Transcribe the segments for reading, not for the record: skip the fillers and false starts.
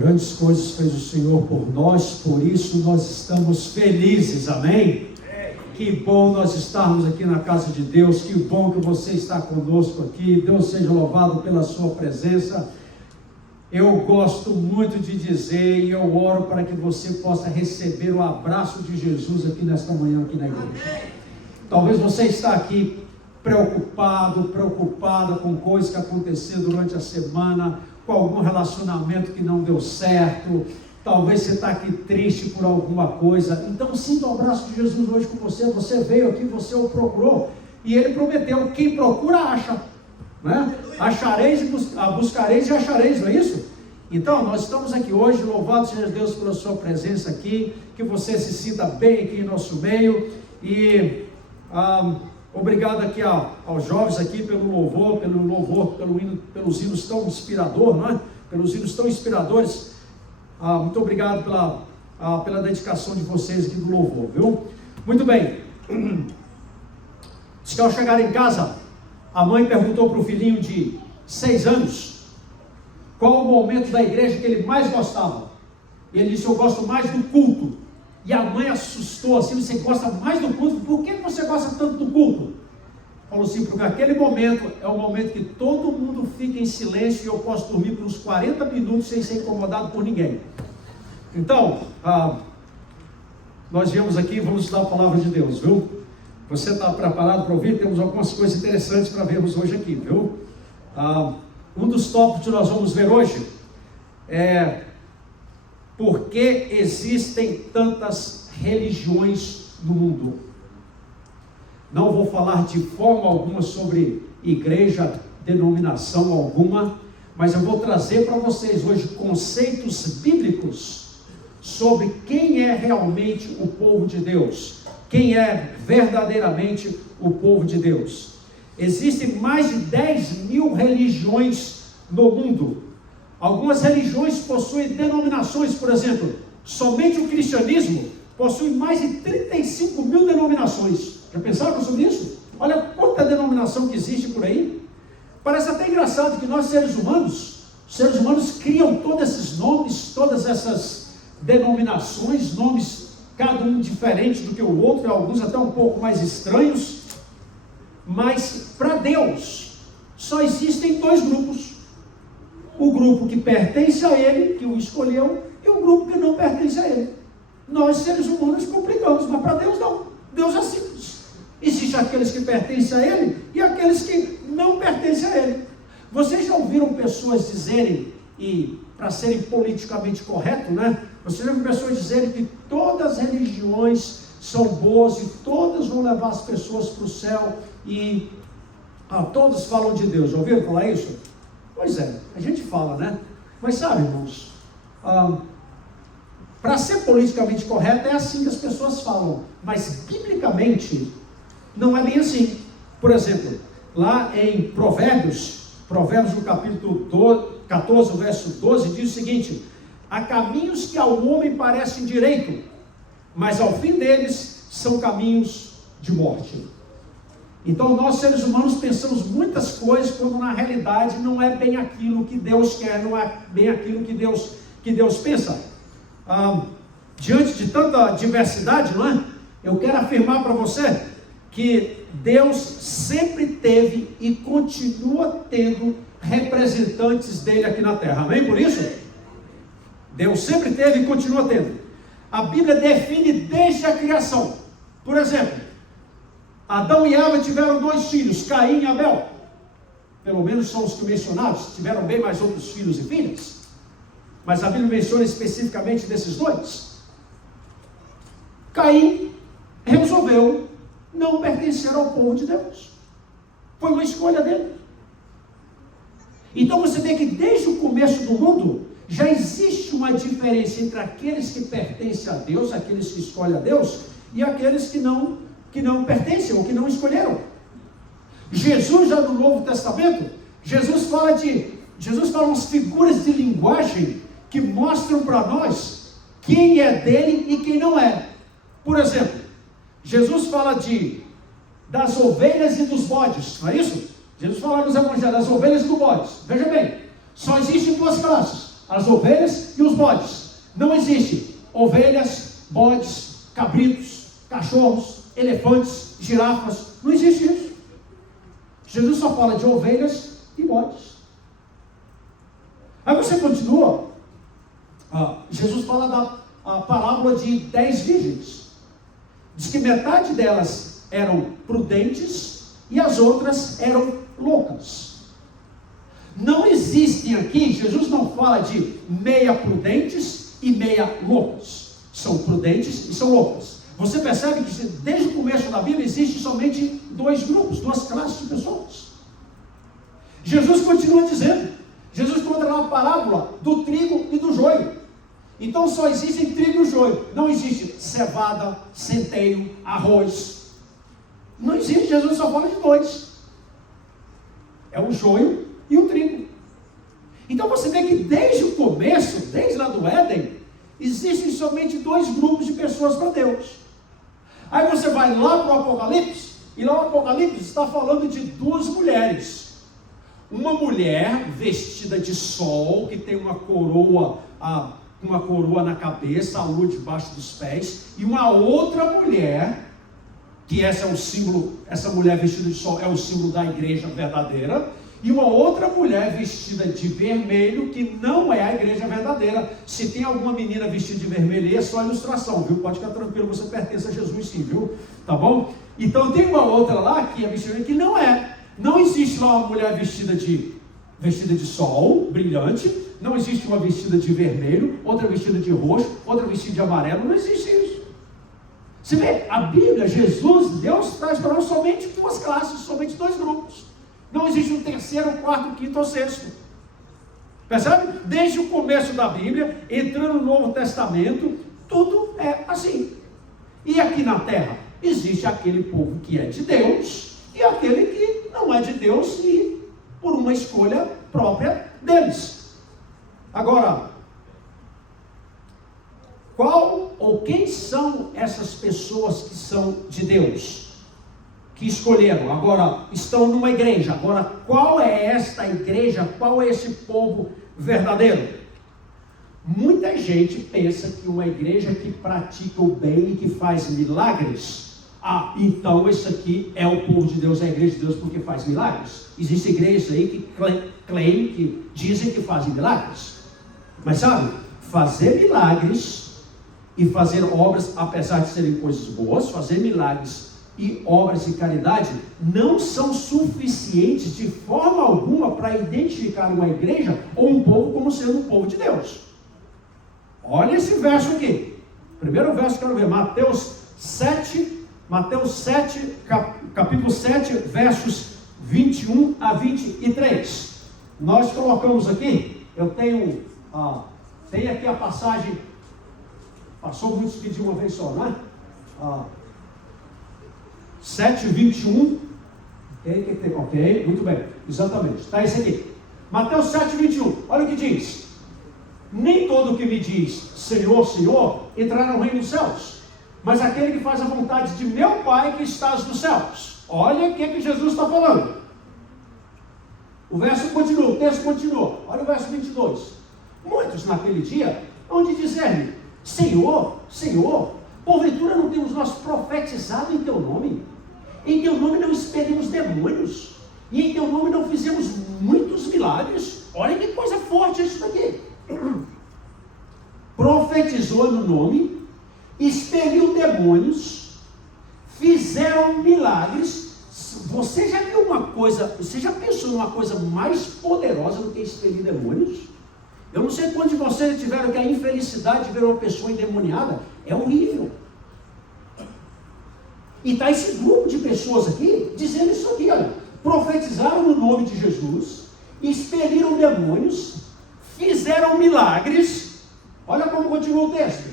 Grandes coisas fez o Senhor por nós, por isso nós estamos felizes, amém? Que bom nós estarmos aqui na casa de Deus, que bom que você está conosco aqui. Deus seja louvado pela sua presença. Eu gosto muito de dizer e eu oro para que você possa receber o abraço de Jesus aqui nesta manhã, aqui na igreja. Talvez você está aqui preocupada com coisas que aconteceram durante a semana, com algum relacionamento que não deu certo. Talvez você está aqui triste por alguma coisa. Então sinta o abraço de Jesus hoje com você. Você veio aqui, você o procurou, e Ele prometeu: quem procura acha, né? Achareis, buscareis e achareis, não é isso? Então nós estamos aqui hoje. Louvado seja Deus pela sua presença aqui, que você se sinta bem aqui em nosso meio. E obrigado aqui aos jovens aqui pelo louvor, pelos hinos tão inspiradores, não é? Pelos hinos tão inspiradores. Muito obrigado pela dedicação de vocês aqui do louvor, viu? Muito bem. Diz que ao chegar em casa, a mãe perguntou para o filhinho de 6 anos qual o momento da igreja que ele mais gostava. E ele disse: eu gosto mais do culto. E a mãe assustou assim: você gosta mais do culto? Por que você gosta tanto do culto? Falou assim: porque aquele momento é o momento que todo mundo fica em silêncio e eu posso dormir por uns 40 minutos sem ser incomodado por ninguém. Então, nós viemos aqui e vamos estudar a palavra de Deus, viu? Você está preparado para ouvir? Temos algumas coisas interessantes para vermos hoje aqui, viu? Um dos tópicos que nós vamos ver hoje é: por que existem tantas religiões no mundo? Não vou falar de forma alguma sobre igreja, denominação alguma, mas eu vou trazer para vocês hoje conceitos bíblicos sobre quem é realmente o povo de Deus, quem é verdadeiramente o povo de Deus. Existem mais de 10.000 religiões no mundo. Algumas religiões possuem denominações. Por exemplo, somente o cristianismo possui mais de 35.000 denominações. Já pensaram sobre isso? Olha quanta denominação que existe por aí. Parece até engraçado que nós seres humanos criam todos esses nomes, todas essas denominações, nomes cada um diferente do que o outro, e alguns até um pouco mais estranhos. Mas para Deus só existem 2 grupos: o grupo que pertence a Ele, que o escolheu, e o grupo que não pertence a Ele. Nós seres humanos complicamos, mas para Deus não. Deus é simples. Existem aqueles que pertencem a Ele e aqueles que não pertencem a Ele. Vocês já ouviram pessoas dizerem, e para serem politicamente corretos, né? Vocês já ouviram pessoas dizerem que todas as religiões são boas e todas vão levar as pessoas para o céu e todos falam de Deus. Já ouviram falar isso? Pois é, a gente fala, né? Mas sabe, irmãos, para ser politicamente correto é assim que as pessoas falam, mas biblicamente não é bem assim. Por exemplo, lá em Provérbios no capítulo 14, verso 12, diz o seguinte: há caminhos que ao homem parecem direito, mas ao fim deles são caminhos de morte. Então nós seres humanos pensamos muitas coisas quando na realidade não é bem aquilo que Deus quer, não é bem aquilo que Deus pensa. Diante de tanta diversidade, não é? Eu quero afirmar para você que Deus sempre teve e continua tendo representantes dele aqui na terra, amém? Por isso, Deus sempre teve e continua tendo. A Bíblia define desde a criação. Por exemplo, Adão e Eva tiveram 2 filhos, Caim e Abel. Pelo menos são os que mencionados. Tiveram bem mais outros filhos e filhas, mas a Bíblia menciona especificamente desses 2. Caim resolveu não pertencer ao povo de Deus. Foi uma escolha dele. Então você vê que desde o começo do mundo já existe uma diferença entre aqueles que pertencem a Deus, aqueles que escolhem a Deus, e aqueles que não pertencem ou que não escolheram. Jesus, já no Novo Testamento, Jesus fala umas figuras de linguagem que mostram para nós quem é dele e quem não é. Por exemplo, Jesus fala das ovelhas e dos bodes, não é isso? Jesus fala nos evangelhos das ovelhas e dos bodes. Veja bem, só existem 2 classes: as ovelhas e os bodes. Não existe ovelhas, bodes, cabritos, cachorros, elefantes, girafas. Não existe isso. Jesus só fala de ovelhas e bodes. Aí você continua. Jesus fala da parábola de 10 virgens. Diz que metade delas eram prudentes e as outras eram loucas. Não existem aqui, Jesus não fala de meia prudentes e meia loucas. São prudentes e são loucas. Você percebe que desde o começo da Bíblia existe somente dois grupos, duas classes de pessoas. Jesus continua dizendo, Jesus conta na parábola do trigo e do joio. Então só existem trigo e joio. Não existe cevada, centeio, arroz. Não existe, Jesus só fala de dois. É o joio e o trigo. Então você vê que desde o começo, desde lá do Éden, existem somente dois grupos de pessoas para Deus. Aí você vai lá para o Apocalipse, e lá o Apocalipse está falando de duas mulheres. Uma mulher vestida de sol, que tem uma coroa na cabeça, a lua debaixo dos pés, e uma outra mulher, que essa mulher vestida de sol é o símbolo da igreja verdadeira, e uma outra mulher vestida de vermelho, que não é a igreja verdadeira. Se tem alguma menina vestida de vermelho, é só ilustração, viu? Pode ficar tranquilo, você pertence a Jesus sim, viu? Tá bom? Então tem uma outra lá, que é vestida que não é. Não existe lá uma mulher vestida de sol, brilhante. Não existe uma vestida de vermelho, outra vestida de roxo, outra vestida de amarelo. Não existe isso. Você vê, a Bíblia, Jesus, Deus traz para nós somente duas classes, somente dois grupos. Não existe um terceiro, quarto, quinto ou sexto. Percebe? Desde o começo da Bíblia, entrando no Novo Testamento, tudo é assim. E aqui na terra, existe aquele povo que é de Deus e aquele que não é de Deus e por uma escolha própria deles. Agora, qual ou quem são essas pessoas que são de Deus? Que escolheram, agora estão numa igreja. Agora, qual é esta igreja? Qual é esse povo verdadeiro? Muita gente pensa que uma igreja que pratica o bem e que faz milagres, então esse aqui é o povo de Deus, é a igreja de Deus porque faz milagres. Existem igrejas aí que claimam, que dizem que fazem milagres. Mas sabe, fazer milagres e fazer obras, apesar de serem coisas boas, fazer milagres e obras de caridade não são suficientes de forma alguma para identificar uma igreja ou um povo como sendo um povo de Deus. Olha esse verso aqui. Primeiro verso que eu quero ver, Mateus 7, capítulo 7, versos 21 a 23. Nós colocamos aqui, eu tenho aqui a passagem, passou muitos que de uma vez só, não é? 7, 21, ok, muito bem, exatamente, está esse aqui, Mateus 7, 21, olha o que diz: nem todo que me diz Senhor, Senhor, entrará no reino dos céus, mas aquele que faz a vontade de meu Pai que estás nos céus. Olha o que Jesus está falando. O verso continua, o texto continua, olha o verso 22, muitos naquele dia hão de dizer-me, Senhor, Senhor, porventura não temos nós profetizado em teu nome? Em teu nome não expelimos demônios? E em teu nome não fizemos muitos milagres? Olha que coisa forte isso daqui. Profetizou no nome, expeliu demônios, fizeram milagres. Você já viu uma coisa, você já pensou numa coisa mais poderosa do que expelir demônios? Eu não sei quantos de vocês tiveram que a infelicidade de ver uma pessoa endemoniada. É horrível. E está esse grupo de pessoas aqui, dizendo isso aqui, olha, profetizaram no nome de Jesus, expeliram demônios, fizeram milagres. Olha como continua o texto.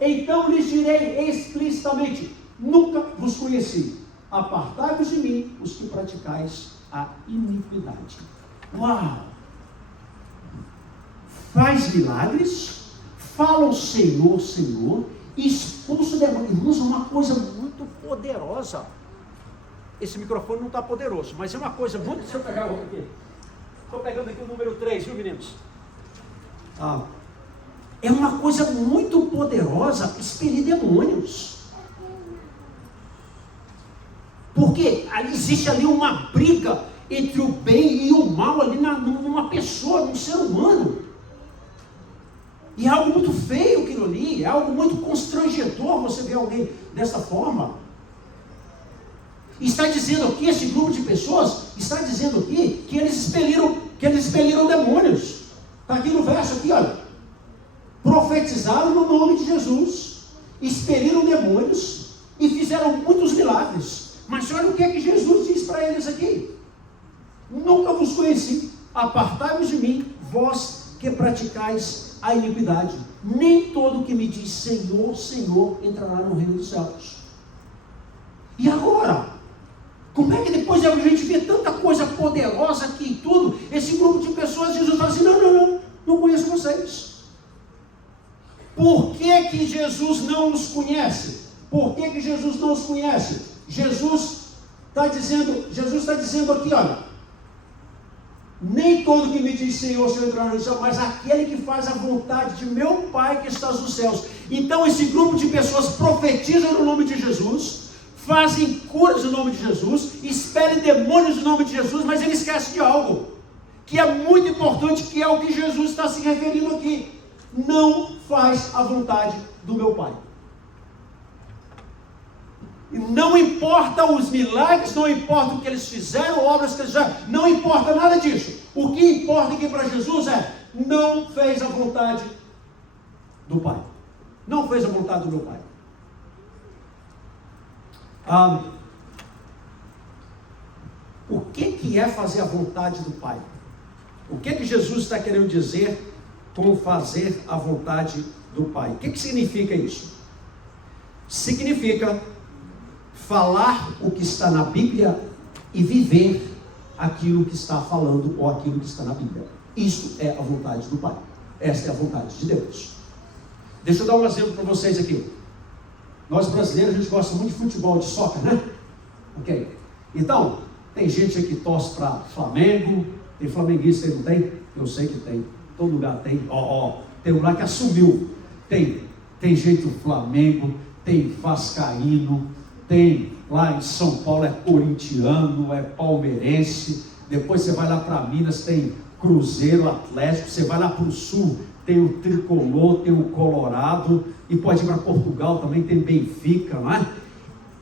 Então lhes direi explicitamente, nunca vos conheci, apartai-vos de mim, os que praticais a iniquidade. Uau! Faz milagres, fala o Senhor, Senhor, expulsa o demônio. Irmãos, é uma coisa muito poderosa. Esse microfone não está poderoso, mas é uma coisa muito... Deixa eu pegar outro aqui. Estou pegando aqui o número 3, viu, meninos? é uma coisa muito poderosa expelir demônios. Porque existe ali uma briga entre o bem e o mal ali numa pessoa, num ser humano. E é algo muito feio aquilo ali, é algo muito constrangedor você ver alguém dessa forma. Está dizendo aqui, esse grupo de pessoas, está dizendo aqui que eles expeliram demônios. Está aqui no verso aqui, olha. Profetizaram no nome de Jesus, expeliram demônios e fizeram muitos milagres. Mas olha o que é que Jesus diz para eles aqui. Nunca vos conheci, apartai-vos de mim, vós que praticais a iniquidade. Nem todo que me diz Senhor, Senhor, entrará no reino dos céus. E agora? Como é que depois a gente vê tanta coisa poderosa aqui e tudo, esse grupo de pessoas, Jesus fala assim, não conheço vocês. Por que Jesus não os conhece? Por que Jesus não os conhece? Jesus está dizendo aqui, olha, nem todo que me diz Senhor, Senhor entrará no céu, mas aquele que faz a vontade de meu Pai que está nos céus. Então esse grupo de pessoas profetizam no nome de Jesus, fazem curas no nome de Jesus, expelem demônios no nome de Jesus, mas ele esquece de algo, que é muito importante, que é o que Jesus está se referindo aqui. Não faz a vontade do meu Pai. E não importa os milagres, não importa o que eles fizeram, obras que eles fizeram, não importa nada disso. O que importa aqui para Jesus é, não fez a vontade do Pai. Não fez a vontade do meu Pai. O que é fazer a vontade do Pai? O que Jesus está querendo dizer com fazer a vontade do Pai? O que significa isso? Significa falar o que está na Bíblia e viver aquilo que está falando ou aquilo que está na Bíblia. Isso é a vontade do Pai. Esta é a vontade de Deus. Deixa eu dar um exemplo para vocês aqui. Nós brasileiros, a gente gosta muito de futebol, de soccer, né? Ok. Então, tem gente aqui que torce para Flamengo. Tem flamenguista aí, não tem? Eu sei que tem. Todo lugar tem. Tem um lá que assumiu. Tem gente do Flamengo, tem vascaíno, tem lá em São Paulo é corintiano, é palmeirense. Depois você vai lá para Minas, tem Cruzeiro, Atlético. Você vai lá para o Sul, tem o Tricolor, tem o Colorado. E pode ir para Portugal também, tem Benfica, não é?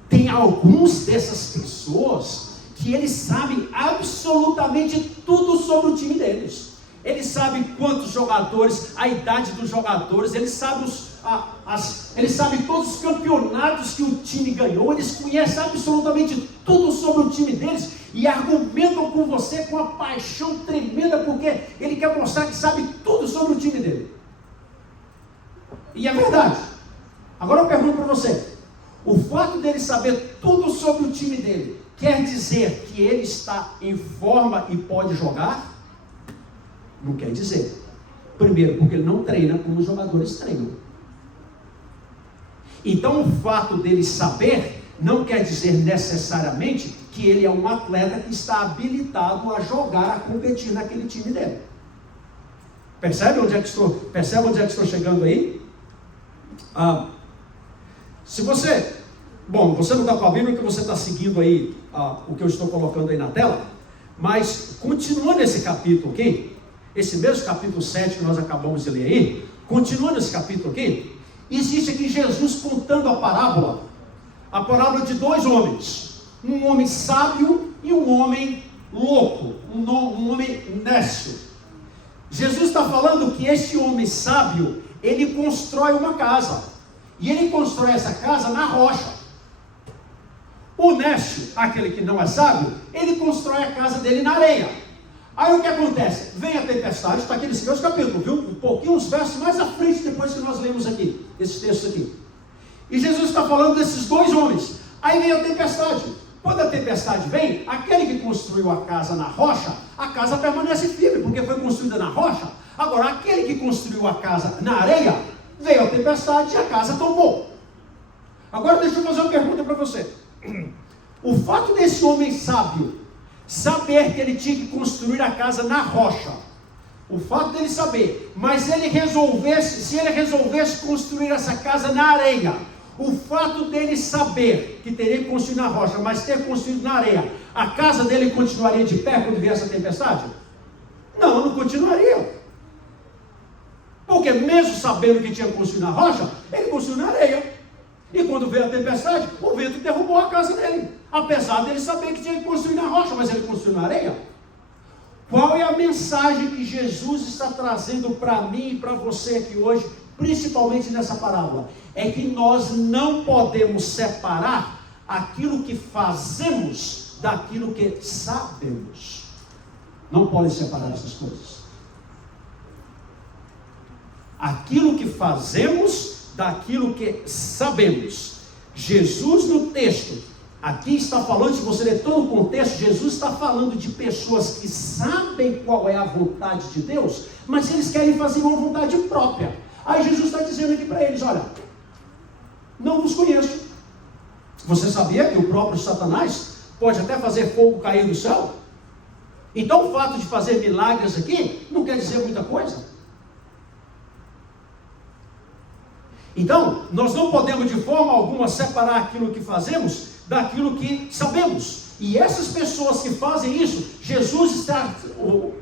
Tem alguns dessas pessoas que eles sabem absolutamente tudo sobre o time deles. Eles sabem quantos jogadores, a idade dos jogadores, eles sabem todos os campeonatos que o time ganhou, eles conhecem absolutamente tudo sobre o time deles e argumentam com você com uma paixão tremenda, porque ele quer mostrar que sabe tudo sobre o time dele. E é verdade. Agora eu pergunto para você, o fato dele saber tudo sobre o time dele, quer dizer que ele está em forma e pode jogar? Não quer dizer. Primeiro, porque ele não treina como os jogadores treinam. Então o fato dele saber não quer dizer necessariamente que ele é um atleta que está habilitado a jogar, a competir naquele time dele. Percebe onde é que estou chegando aí? Se você não está com a Bíblia, porque você está seguindo aí o que eu estou colocando aí na tela, mas continuando esse capítulo aqui, esse mesmo capítulo 7 que nós acabamos de ler aí, continuando esse capítulo aqui, existe aqui Jesus contando a parábola de dois homens, um homem sábio e um homem louco, um homem nécio. Jesus está falando que este homem sábio, ele constrói uma casa, e ele constrói essa casa na rocha. O nécio, aquele que não é sábio, ele constrói a casa dele na areia. Aí o que acontece? Vem a tempestade, está aqui nesse mesmo capítulo, viu? Um pouquinho, uns versos mais à frente, depois que nós lemos aqui, esses textos aqui. E Jesus está falando desses dois homens. Aí vem a tempestade. Quando a tempestade vem, aquele que construiu a casa na rocha, a casa permanece firme, porque foi construída na rocha. Agora, aquele que construiu a casa na areia, veio a tempestade e a casa tombou. Agora deixa eu fazer uma pergunta para você. O fato desse homem sábio saber que ele tinha que construir a casa na rocha, O fato dele saber, mas se ele resolvesse construir essa casa na areia, o fato dele saber que teria que construir na rocha, mas ter construído na areia, a casa dele continuaria de pé quando viesse a tempestade? Não, não continuaria. Porque mesmo sabendo que tinha que construir na rocha, ele construiu na areia. E quando veio a tempestade, o vento derrubou a casa dele. Apesar dele saber que tinha que construir na rocha, mas ele construiu na areia. Qual é a mensagem que Jesus está trazendo para mim e para você aqui hoje, principalmente nessa parábola? É que nós não podemos separar aquilo que fazemos daquilo que sabemos. Não podem separar essas coisas. Aquilo que fazemos daquilo que sabemos. Jesus no texto aqui está falando, se você ler todo o contexto, Jesus está falando de pessoas que sabem qual é a vontade de Deus, mas eles querem fazer uma vontade própria. Aí Jesus está dizendo aqui para eles, olha, não vos conheço. Você sabia que o próprio Satanás pode até fazer fogo cair do céu? Então o fato de fazer milagres aqui não quer dizer muita coisa. Então, nós não podemos de forma alguma separar aquilo que fazemos daquilo que sabemos. E essas pessoas que fazem isso,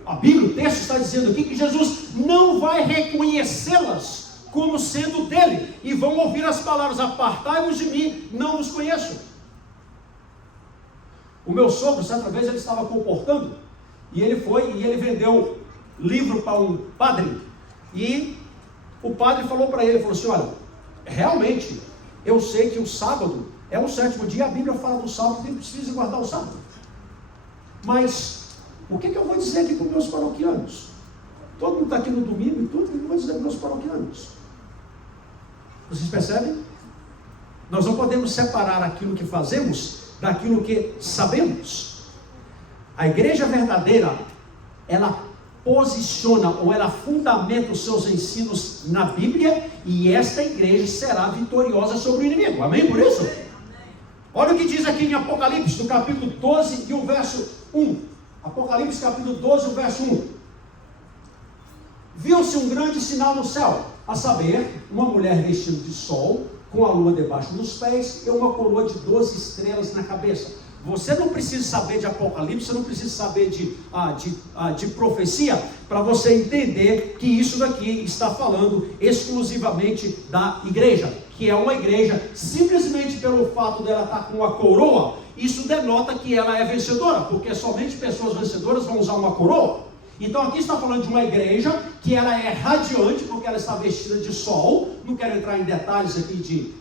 a Bíblia, o texto está dizendo aqui que Jesus não vai reconhecê-las como sendo dele, e vão ouvir as palavras, apartai-vos de mim, não os conheço. O meu sogro, certa vez, ele estava comportando, e ele vendeu livro para um padre, e o padre falou para ele, falou assim, olha, realmente, eu sei que o sábado é o 7º dia, a Bíblia fala do sábado, que precisa guardar o sábado. Mas, o que eu vou dizer aqui para os meus paroquianos? Todo mundo está aqui no domingo e tudo, o que eu vou dizer para os meus paroquianos? Vocês percebem? Nós não podemos separar aquilo que fazemos daquilo que sabemos. A igreja verdadeira, ela posiciona ou ela fundamenta os seus ensinos na Bíblia, e esta igreja será vitoriosa sobre o inimigo. Amém por isso? Olha o que diz aqui em Apocalipse, no capítulo 12 e o verso 1. Apocalipse capítulo 12 e o verso 1. Viu-se um grande sinal no céu, a saber, uma mulher vestida de sol, com a lua debaixo dos pés e uma coroa de 12 estrelas na cabeça. Você não precisa saber de Apocalipse, você não precisa saber de profecia, para você entender que isso daqui está falando exclusivamente da igreja, que é uma igreja, simplesmente pelo fato dela estar com uma coroa, isso denota que ela é vencedora, porque somente pessoas vencedoras vão usar uma coroa. Então aqui está falando de uma igreja que ela é radiante, porque ela está vestida de sol. Não quero entrar em detalhes aqui de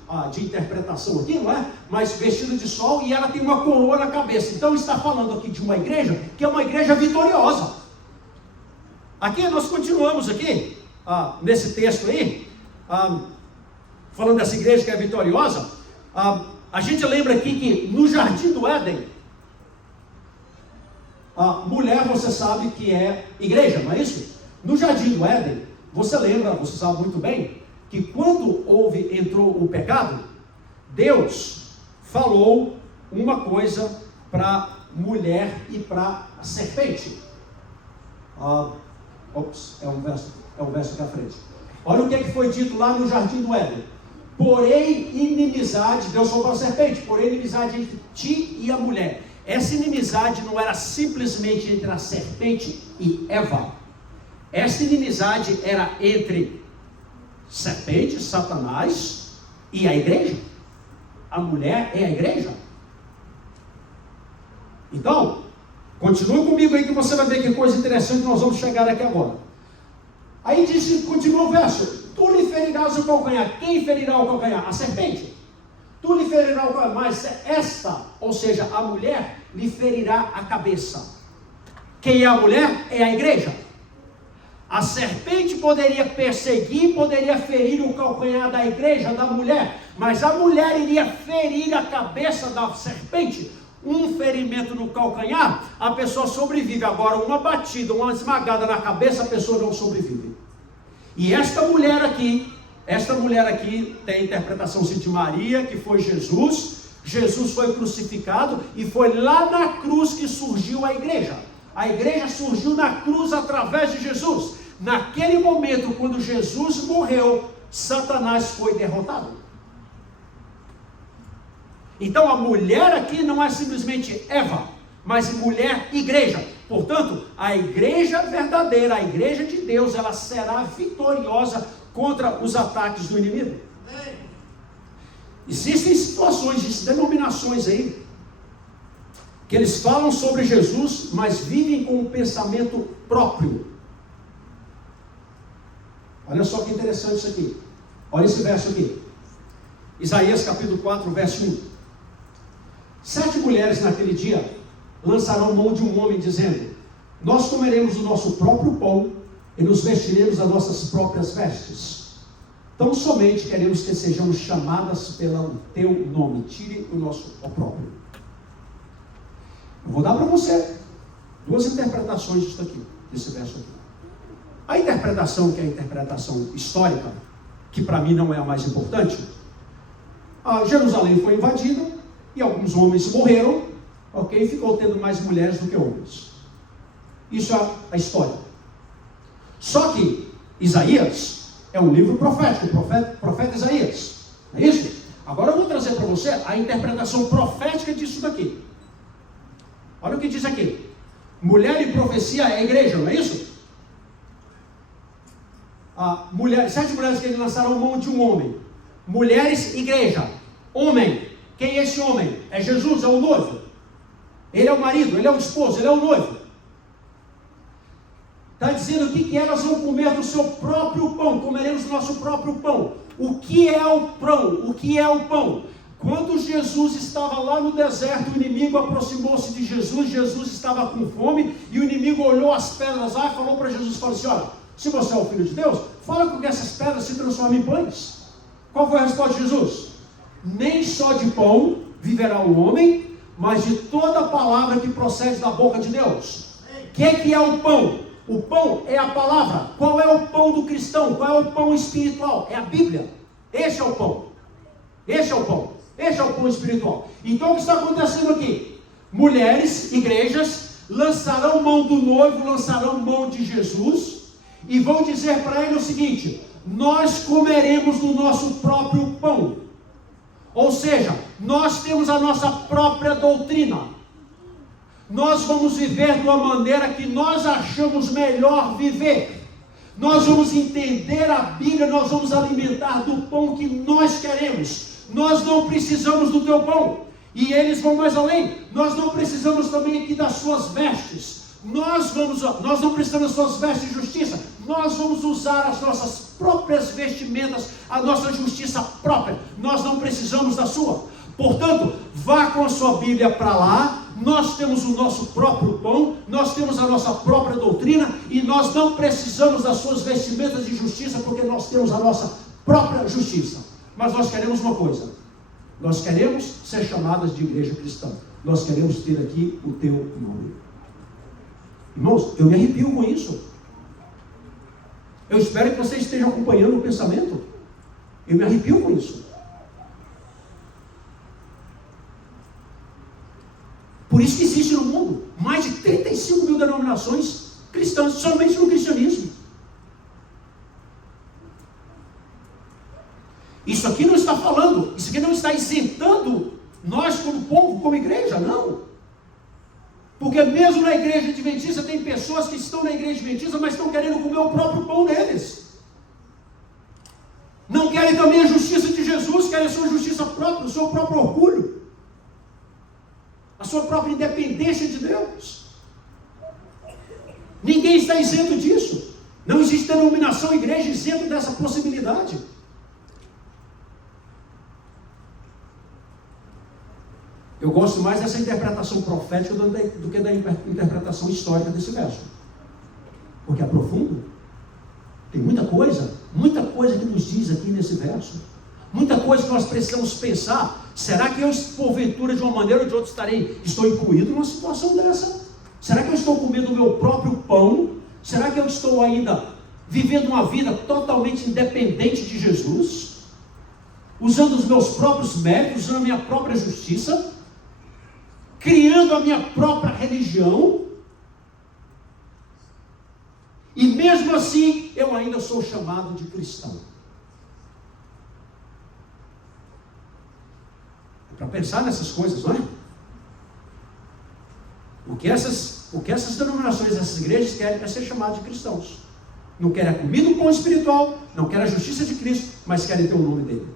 interpretação aqui, não é? Mas vestida de sol, e ela tem uma coroa na cabeça. Então está falando aqui de uma igreja que é uma igreja vitoriosa. Aqui nós continuamos aqui, nesse texto aí, falando dessa igreja que é vitoriosa. A gente lembra aqui que no Jardim do Éden, a mulher, você sabe que é igreja, não é isso? No Jardim do Éden, você lembra, você sabe muito bem, que quando entrou o pecado, Deus falou uma coisa para a mulher e para a serpente. É um verso aqui à frente. Olha o que foi dito lá no Jardim do Éden. Porém, inimizade, Deus falou para a serpente, porém inimizade entre ti e a mulher. Essa inimizade não era simplesmente entre a serpente e Eva. Essa inimizade era entre serpente, Satanás e a igreja. A mulher é a igreja. Então, continue comigo aí que você vai ver que coisa interessante nós vamos chegar aqui agora. Aí diz, continua o verso, tu lhe ferirás o calcanhar. Quem ferirá o calcanhar? A serpente. Tu lhe ferirá o calcanhar, mas esta, ou seja, a mulher, lhe ferirá a cabeça. Quem é a mulher? É a igreja. A serpente poderia perseguir, poderia ferir o calcanhar da igreja, da mulher, mas a mulher iria ferir a cabeça da serpente. Um ferimento no calcanhar, a pessoa sobrevive. Agora, uma batida, uma esmagada na cabeça, a pessoa não sobrevive. E esta mulher aqui tem a interpretação de Maria, que foi Jesus. Jesus foi crucificado e foi lá na cruz que surgiu a igreja. A igreja surgiu na cruz através de Jesus. Naquele momento, quando Jesus morreu, Satanás foi derrotado. Então a mulher aqui não é simplesmente Eva, mas mulher igreja. Portanto, a igreja verdadeira, a igreja de Deus, ela será vitoriosa contra os ataques do inimigo. Existem situações, existem denominações aí, que eles falam sobre Jesus, mas vivem com um pensamento próprio. Olha só que interessante isso aqui. Olha esse verso aqui. Isaías capítulo 4, verso 1. 7 mulheres naquele dia lançarão mão de um homem, dizendo: nós comeremos o nosso próprio pão e nos vestiremos as nossas próprias vestes. Tão somente queremos que sejamos chamadas pelo teu nome. Tire o nosso opróbrio. Eu vou dar para você 2 interpretações disso aqui, desse verso aqui. A interpretação, que é a interpretação histórica, que para mim não é a mais importante, Jerusalém foi invadida e alguns homens morreram, ok? Ficou tendo mais mulheres do que homens. Isso é a história. Só que Isaías é um livro profético, profeta Isaías, não é isso? Agora eu vou trazer para você a interpretação profética disso daqui. Olha o que diz aqui. Mulher e profecia é a igreja, não é isso? 7 mulheres que lançaram mão de um homem. Mulheres, igreja. Homem. Quem é esse homem? É Jesus, é o noivo. Ele é o marido, ele é o esposo, ele é o noivo. Está dizendo aqui que elas vão comer do seu próprio pão. Comeremos o nosso próprio pão. O que é o pão? O que é o pão? Quando Jesus estava lá no deserto, o inimigo aproximou-se de Jesus. Jesus estava com fome e o inimigo olhou as pedras lá e falou para Jesus, falou assim: olha, se você é o Filho de Deus, fala com que essas pedras se transformem em pães. Qual foi a resposta de Jesus? Nem só de pão viverá o homem, mas de toda palavra que procede da boca de Deus. O que é o pão? O pão é a palavra. Qual é o pão do cristão? Qual é o pão espiritual? É a Bíblia. Esse é o pão. Esse é o pão. Esse é o pão espiritual. Então o que está acontecendo aqui? Mulheres, igrejas, lançarão mão do noivo, lançarão mão de Jesus e vão dizer para ele o seguinte: nós comeremos do nosso próprio pão. Ou seja, nós temos a nossa própria doutrina. Nós vamos viver de uma maneira que nós achamos melhor viver. Nós vamos entender a Bíblia, nós vamos alimentar do pão que nós queremos. Nós não precisamos do teu pão. E eles vão mais além. Nós não precisamos também aqui das suas vestes. Nós não precisamos das suas vestes de justiça. Nós vamos usar as nossas próprias vestimentas, a nossa justiça própria. Nós não precisamos da sua. Portanto, vá com a sua Bíblia para lá. Nós temos o nosso próprio pão, nós temos a nossa própria doutrina e nós não precisamos das suas vestimentas de justiça, porque nós temos a nossa própria justiça. Mas nós queremos uma coisa: nós queremos ser chamadas de igreja cristã. Nós queremos ter aqui o teu nome. Irmãos, eu me arrepio com isso. Eu espero que você esteja acompanhando o pensamento. Eu me arrepio com isso. Por isso que existe no mundo mais de 35 mil denominações cristãs, somente no cristianismo. Isso aqui não está falando, isso aqui não está isentando nós como povo, como igreja, não. Porque mesmo na igreja adventista tem pessoas que estão na igreja adventista, mas estão querendo comer o próprio pão deles. Não querem também a justiça de Jesus, querem a sua justiça própria, o seu próprio orgulho, a sua própria independência de Deus. Ninguém está isento disso. Não existe denominação, igreja isento dessa possibilidade. Eu gosto mais dessa interpretação profética do que da interpretação histórica desse verso. Porque é profundo. Tem muita coisa que nos diz aqui nesse verso. Muita coisa que nós precisamos pensar. Será que eu, porventura, de uma maneira ou de outra, estou incluído numa situação dessa? Será que eu estou comendo o meu próprio pão? Será que eu estou ainda vivendo uma vida totalmente independente de Jesus? Usando os meus próprios méritos, usando a minha própria justiça? Criando a minha própria religião? mesmo assim eu ainda sou chamado de cristão. É para pensar nessas coisas, não é? O que essas denominações, essas igrejas querem é ser chamados de cristãos. Não querem a comida do pão espiritual, não querem a justiça de Cristo, mas querem ter o nome dele.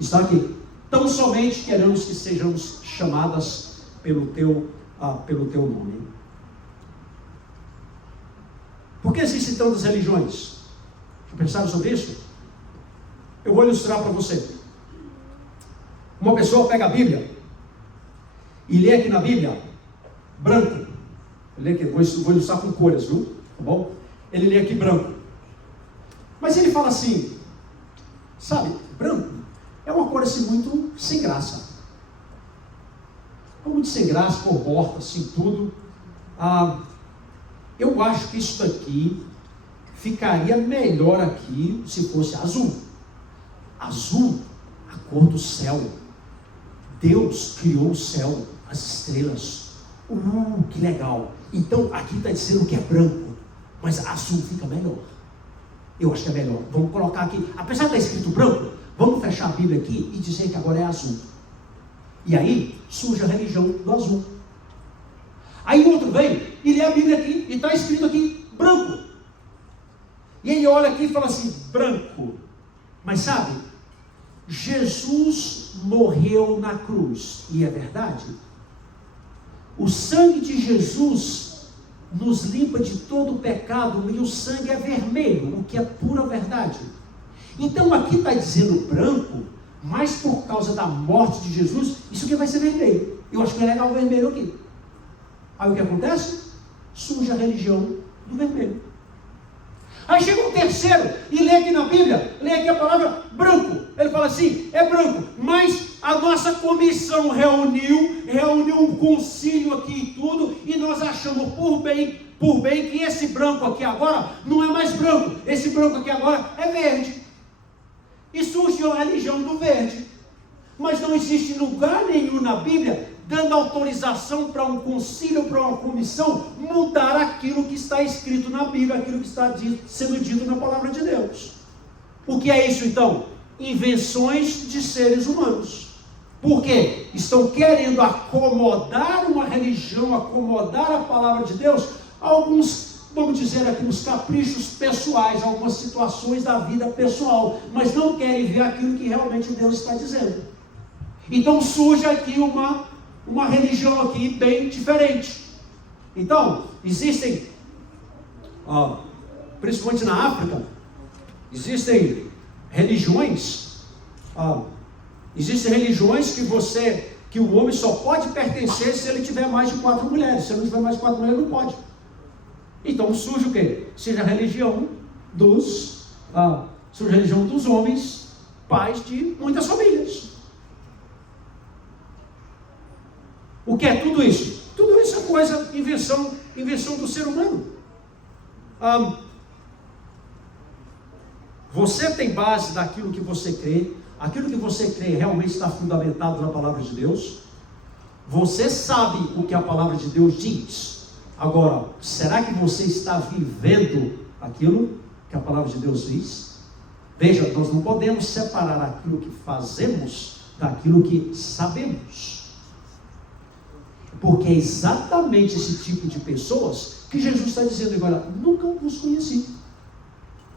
Está aqui. Tão somente queremos que sejamos chamadas pelo teu nome. Por que existem tantas religiões? Já pensaram sobre isso? Eu vou ilustrar para você. Uma pessoa pega a Bíblia e lê aqui na Bíblia, branco. Lê aqui, vou ilustrar com cores, viu? Tá bom? Ele lê aqui branco. Mas ele fala assim, sabe, branco é uma cor assim muito sem graça. Muito sem graça, cor morta, assim tudo. Eu acho que isso daqui ficaria melhor aqui se fosse azul. Azul, a cor do céu. Deus criou o céu, as estrelas. Que legal. Então aqui está dizendo que é branco, mas azul fica melhor. Eu acho que é melhor. Vamos colocar aqui, apesar de estar escrito branco, vamos fechar a Bíblia aqui e dizer que agora é azul. E aí surge a religião do azul. Aí o outro vem e lê a Bíblia aqui e está escrito aqui branco. E ele olha aqui e fala assim, branco. Mas sabe, Jesus morreu na cruz. E é verdade. O sangue de Jesus nos limpa de todo o pecado, e o sangue é vermelho, o que é pura verdade. Então aqui está dizendo branco, mas por causa da morte de Jesus, isso aqui vai ser vermelho. Eu acho que é legal o vermelho aqui. Aí o que acontece? Surge a religião do vermelho. Aí chega um terceiro e lê aqui na Bíblia, lê aqui a palavra branco. Ele fala assim, é branco, mas a nossa comissão reuniu um concílio aqui e tudo, e nós achamos por bem que esse branco aqui agora não é mais branco, esse branco aqui agora é verde. E surgiu a religião do verde. Mas não existe lugar nenhum na Bíblia dando autorização para um concílio, para uma comissão, mudar aquilo que está escrito na Bíblia, aquilo que está sendo dito na palavra de Deus. O que é isso então? Invenções de seres humanos. Por quê? Estão querendo acomodar uma religião, acomodar a palavra de Deus a alguns, vamos dizer aqui, os caprichos pessoais, algumas situações da vida pessoal, mas não querem ver aquilo que realmente Deus está dizendo. Então surge aqui uma religião aqui bem diferente. Então, existem, principalmente na África, existem religiões, que o homem só pode pertencer se ele tiver mais de 4 mulheres. Se ele não tiver mais de 4 mulheres, não pode. Então surge o quê? Surge a religião dos homens, pais de muitas famílias. O que é tudo isso? Tudo isso é coisa, invenção do ser humano. Você tem base daquilo que você crê. Aquilo que você crê realmente está fundamentado na palavra de Deus. Você sabe o que a palavra de Deus diz. Agora, será que você está vivendo aquilo que a palavra de Deus diz? Veja, nós não podemos separar aquilo que fazemos daquilo que sabemos. Porque é exatamente esse tipo de pessoas que Jesus está dizendo agora, nunca vos conheci.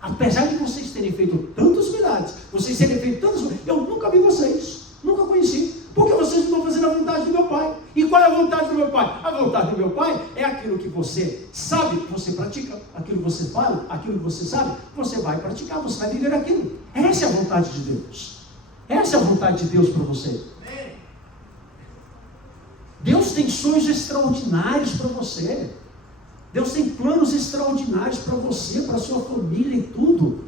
Apesar de vocês terem feito tantos milagres, vocês terem feito tantas coisas, eu nunca vi vocês, nunca conheci. Porque vocês não estão fazendo a vontade do meu Pai. E qual é a vontade do meu Pai? A vontade do meu Pai é aquilo que você sabe, você pratica. Aquilo que você fala, aquilo que você sabe, você vai praticar, você vai viver aquilo. Essa é a vontade de Deus. Essa é a vontade de Deus para você. Deus tem sonhos extraordinários para você. Deus tem planos extraordinários para você, para a sua família e tudo.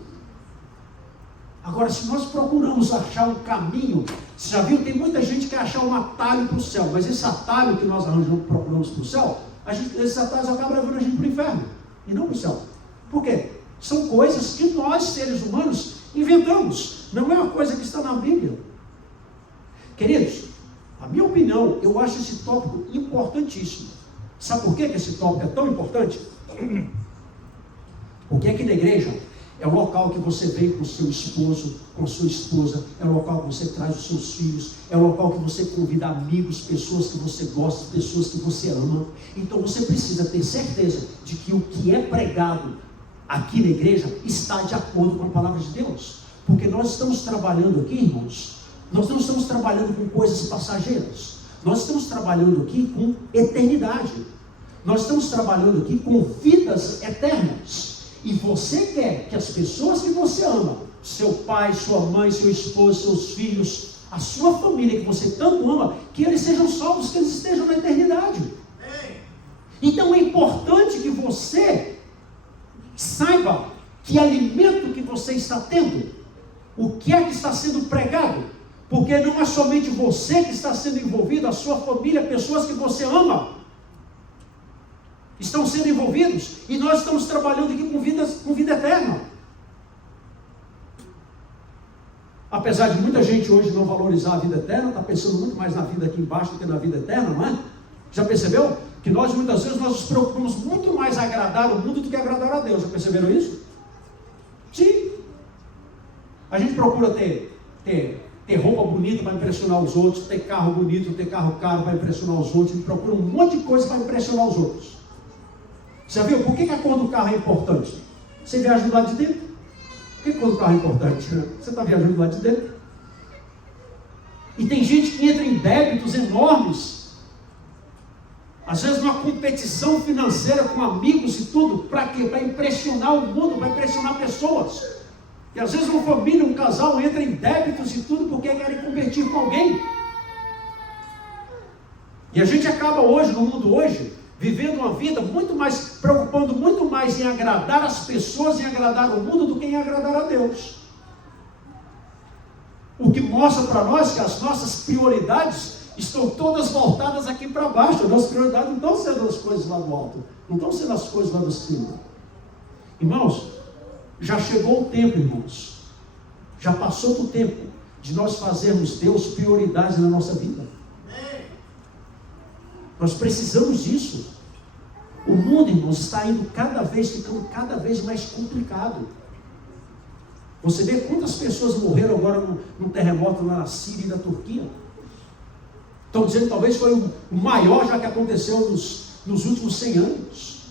Agora, se nós procuramos achar um caminho, você já viu, tem muita gente que quer achar um atalho para o céu, mas esse atalho que nós procuramos para o céu, esses atalhos acabam levando a gente para o inferno, e não para o céu. Por quê? São coisas que nós, seres humanos, inventamos. Não é uma coisa que está na Bíblia. Queridos, a minha opinião, eu acho esse tópico importantíssimo. Sabe por que esse tópico é tão importante? Porque aqui na igreja é o local que você vem com o seu esposo, com a sua esposa, é o local que você traz os seus filhos, é o local que você convida amigos, pessoas que você gosta, pessoas que você ama. Então você precisa ter certeza de que o que é pregado aqui na igreja está de acordo com a palavra de Deus. Porque nós estamos trabalhando aqui, irmãos, nós não estamos trabalhando com coisas passageiras, nós estamos trabalhando aqui com eternidade, nós estamos trabalhando aqui com vidas eternas. E você quer que as pessoas que você ama, seu pai, sua mãe, seu esposo, seus filhos, a sua família que você tanto ama, que eles sejam salvos, que eles estejam na eternidade. Então é importante que você saiba que alimento que você está tendo, o que é que está sendo pregado, porque não é somente você que está sendo envolvido, a sua família, pessoas que você ama estão sendo envolvidos, e nós estamos trabalhando aqui com vida eterna. Apesar de muita gente hoje não valorizar a vida eterna, está pensando muito mais na vida aqui embaixo do que na vida eterna, não é? Já percebeu? Que nós muitas vezes nos preocupamos muito mais a agradar o mundo do que agradar a Deus. Já perceberam isso? Sim. A gente procura ter roupa bonita para impressionar os outros, ter carro bonito, ter carro caro para impressionar os outros, a gente procura um monte de coisa para impressionar os outros. Já viu? Por que a cor do carro é importante? Você viaja do lado de dentro. Por que a cor do carro é importante? Você está viajando do lado de dentro. E tem gente que entra em débitos enormes, às vezes numa competição financeira com amigos e tudo, para quê? Para impressionar o mundo, para impressionar pessoas. E às vezes uma família, um casal entra em débitos e tudo porque querem competir com alguém. E a gente acaba hoje, no mundo hoje, vivendo uma vida muito mais, preocupando muito mais em agradar as pessoas, em agradar o mundo, do que em agradar a Deus. O que mostra para nós que as nossas prioridades estão todas voltadas aqui para baixo. As nossas prioridades não estão sendo as coisas lá do alto, não estão sendo as coisas lá do cima. Irmãos, já chegou o tempo, irmãos, já passou o tempo de nós fazermos Deus prioridade na nossa vida. Nós precisamos disso. O mundo, irmãos, está ficando cada vez mais complicado. Você vê quantas pessoas morreram agora no terremoto lá na Síria e na Turquia. Estão dizendo que talvez foi o maior já que aconteceu nos últimos 100 anos.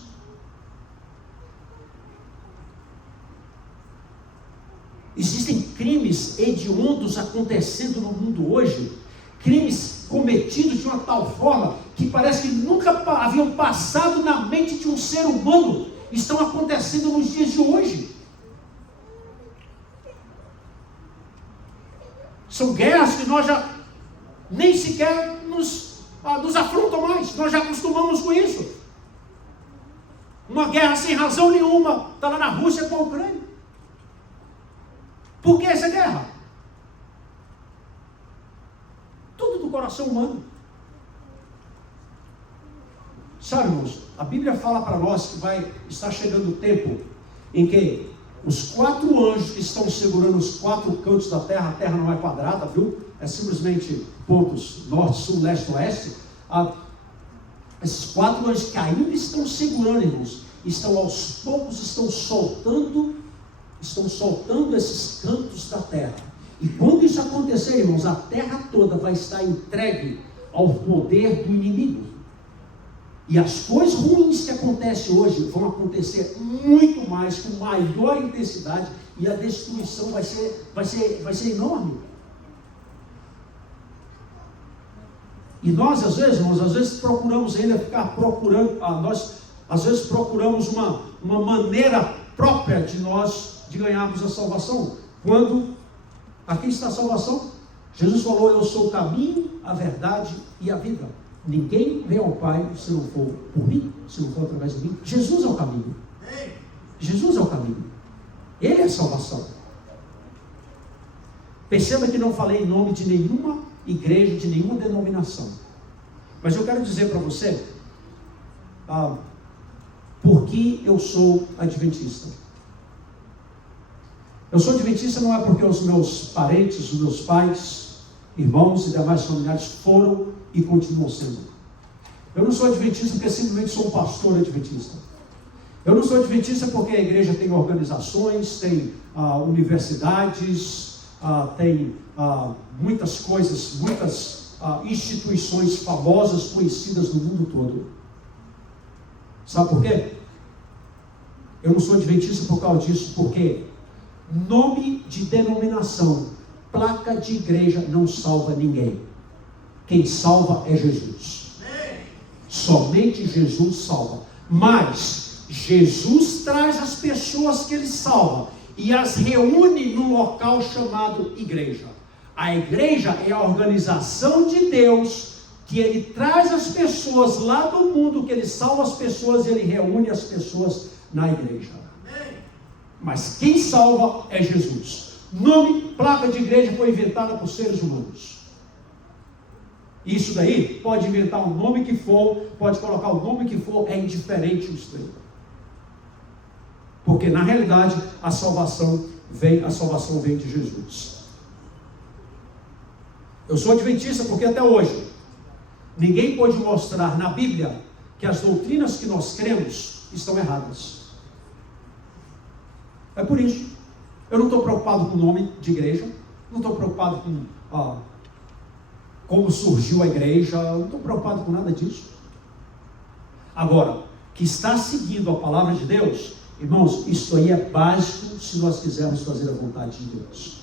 Existem crimes hediondos acontecendo no mundo hoje, crimes cometidos de uma tal forma que parece que nunca haviam passado na mente de um ser humano, estão acontecendo nos dias de hoje. São guerras que nós já nem sequer nos afrontam mais, nós já acostumamos com isso. Uma guerra sem razão nenhuma, está lá na Rússia com a Ucrânia. Por que essa guerra? Tudo do coração humano. Sabe, irmãos, a Bíblia fala para nós que vai estar chegando o tempo em que os 4 anjos que estão segurando os 4 cantos da terra, a terra não é quadrada, viu? É simplesmente pontos norte, sul, leste, oeste. Esses 4 anjos que ainda estão segurando, irmãos, estão aos poucos, estão soltando esses cantos da terra. E quando isso acontecer, irmãos, a terra toda vai estar entregue ao poder do inimigo. E as coisas ruins que acontecem hoje vão acontecer muito mais, com maior intensidade, e a destruição vai ser enorme. E nós, às vezes procuramos ainda ficar procurando, nós às vezes procuramos uma maneira própria de ganharmos a salvação, quando aqui está a salvação. Jesus falou: eu sou o caminho, a verdade e a vida. Ninguém vem ao Pai se não for por mim, se não for através de mim. Jesus é o caminho. Jesus é o caminho. Ele é a salvação. Perceba que não falei em nome de nenhuma igreja, de nenhuma denominação. Mas eu quero dizer para você por que eu sou adventista. Eu sou adventista não é porque os meus parentes, os meus pais, irmãos e demais familiares foram e continuam sendo. Eu não sou adventista porque simplesmente sou um pastor adventista. Eu não sou adventista porque a igreja tem organizações, tem universidades, tem muitas coisas, muitas instituições famosas, conhecidas no mundo todo. Sabe por quê? Eu não sou adventista por causa disso, porque nome de denominação, placa de igreja não salva ninguém. Quem salva é Jesus. Somente Jesus salva. Mas Jesus traz as pessoas que Ele salva e as reúne no local chamado igreja. A igreja é a organização de Deus que Ele traz as pessoas lá do mundo, que Ele salva as pessoas e Ele reúne as pessoas na igreja. Mas quem salva é Jesus. Nome, placa de igreja foi inventada por seres humanos. Isso daí, pode inventar o nome que for, pode colocar o nome que for, é indiferente o estranho. Porque na realidade a salvação vem de Jesus. Eu sou adventista porque até hoje ninguém pode mostrar na Bíblia que as doutrinas que nós cremos estão erradas. É por isso. Eu não estou preocupado com o nome de igreja, não estou preocupado com como surgiu a igreja, eu não estou preocupado com nada disso. Agora, que está seguindo a palavra de Deus, irmãos, isso aí é básico se nós quisermos fazer a vontade de Deus.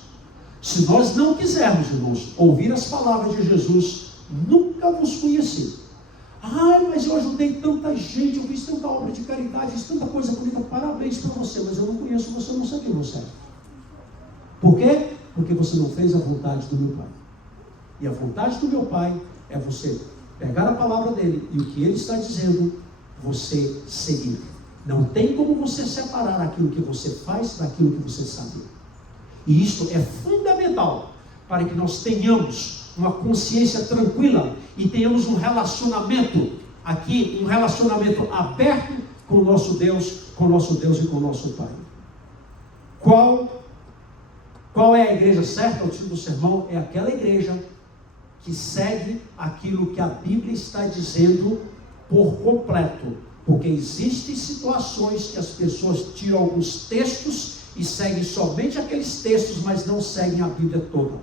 Se nós não quisermos, irmãos, ouvir as palavras de Jesus, nunca vos conheci. Mas eu ajudei tanta gente, eu fiz tanta obra de caridade, fiz tanta coisa bonita, parabéns para você, mas eu não conheço você, eu não sei quem você é. Por quê? Porque você não fez a vontade do meu Pai. E a vontade do meu Pai é você pegar a palavra dele e o que ele está dizendo, você seguir. Não tem como você separar aquilo que você faz daquilo que você sabe. E isto é fundamental para que nós tenhamos uma consciência tranquila e tenhamos um relacionamento aqui, um relacionamento aberto com o nosso Deus e com o nosso Pai. Qual é a igreja certa? O título do sermão é aquela igreja que segue aquilo que a Bíblia está dizendo por completo, porque existem situações que as pessoas tiram alguns textos e seguem somente aqueles textos, mas não seguem a Bíblia toda.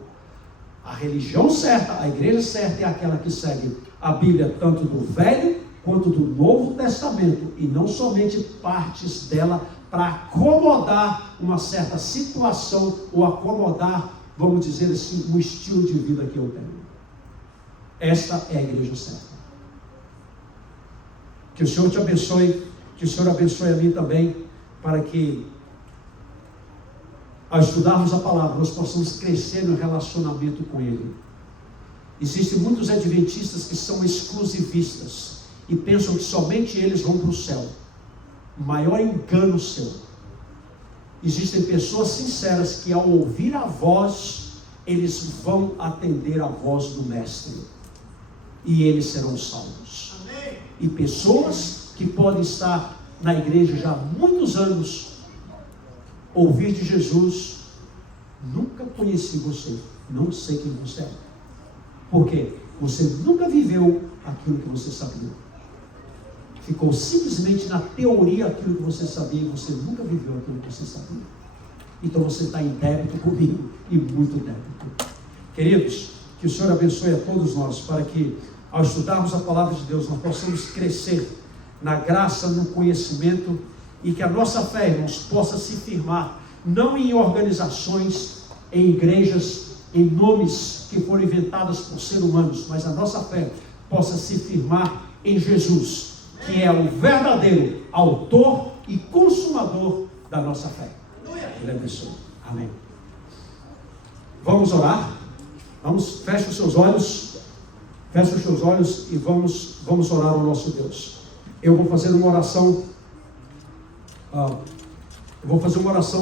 A religião certa, a igreja certa é aquela que segue a Bíblia tanto do Velho quanto do Novo Testamento, e não somente partes dela para acomodar uma certa situação ou acomodar, vamos dizer assim, o estilo de vida que eu tenho. Esta é a igreja certa. Que o Senhor te abençoe, que o Senhor abençoe a mim também, para que ao estudarmos a palavra, nós possamos crescer no relacionamento com Ele. Existem muitos adventistas que são exclusivistas e pensam que somente eles vão para o céu. O maior engano seu. Existem pessoas sinceras que ao ouvir a voz, eles vão atender a voz do Mestre. E eles serão salvos. Amém. E pessoas que podem estar na igreja já há muitos anos, ouvir de Jesus, nunca conheci você, não sei quem você é. Por quê? Você nunca viveu aquilo que você sabia. Ficou simplesmente na teoria aquilo que você sabia e você nunca viveu aquilo que você sabia. Então você está em débito comigo, e muito débito. Queridos, que o Senhor abençoe a todos nós, para que ao estudarmos a palavra de Deus, nós possamos crescer na graça, no conhecimento, e que a nossa fé, irmãos, possa se firmar, não em organizações, em igrejas, em nomes que foram inventados por seres humanos, mas a nossa fé possa se firmar em Jesus, que é o verdadeiro autor e consumador da nossa fé. Ele abençoe. Amém. Vamos orar. Feche os seus olhos e vamos orar ao nosso Deus. Eu vou fazer uma oração.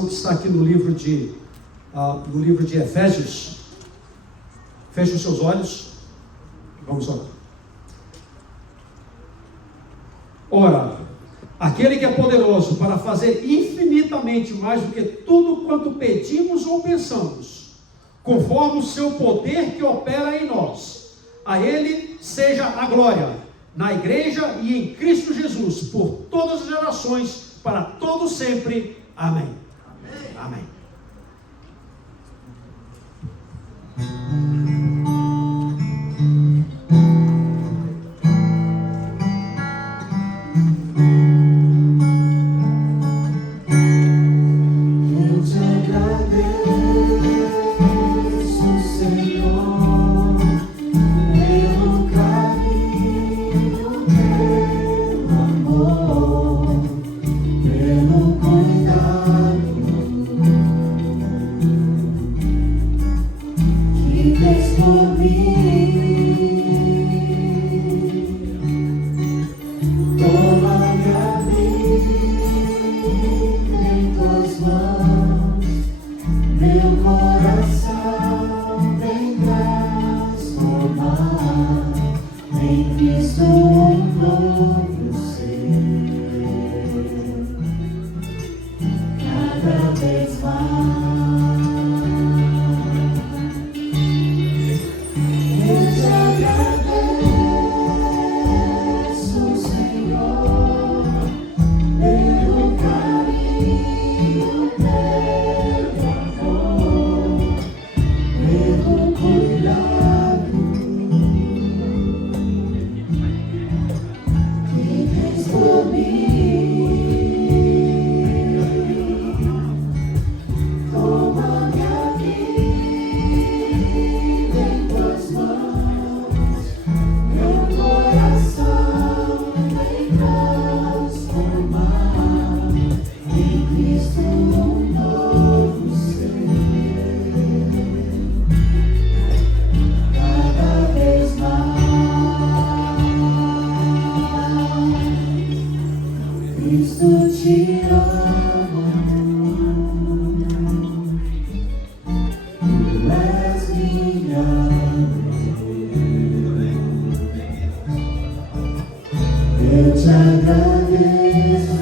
Que está aqui no livro de Efésios. Feche os seus olhos. Vamos orar. Ora, aquele que é poderoso para fazer infinitamente mais do que tudo quanto pedimos ou pensamos, conforme o seu poder que opera em nós, a Ele seja a glória, na igreja e em Cristo Jesus, por todas as gerações, para todo sempre. Amém. Amém. Eu te agradeço, Senhor, pelo carinho, pelo amor, pelo cuidado que tens por mim. Toma minha vida em tuas mãos, meu coração vem transformar em Cristo um novo ser, cada vez mais. Eu te agradeço, Senhor, pelo carinho, pelo amor, pelo cuidado que tens por mim. Toma minha vida em tuas mãos, meu coração vem transformar em Cristo um novo ser, cada vez mais. Cristo te amo, tu és minha eu te agradeço,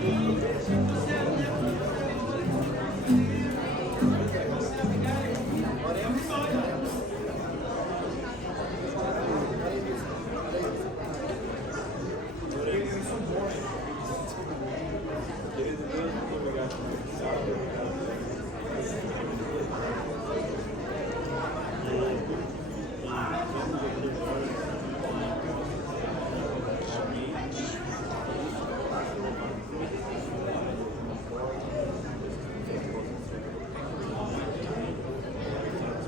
querido Jesus.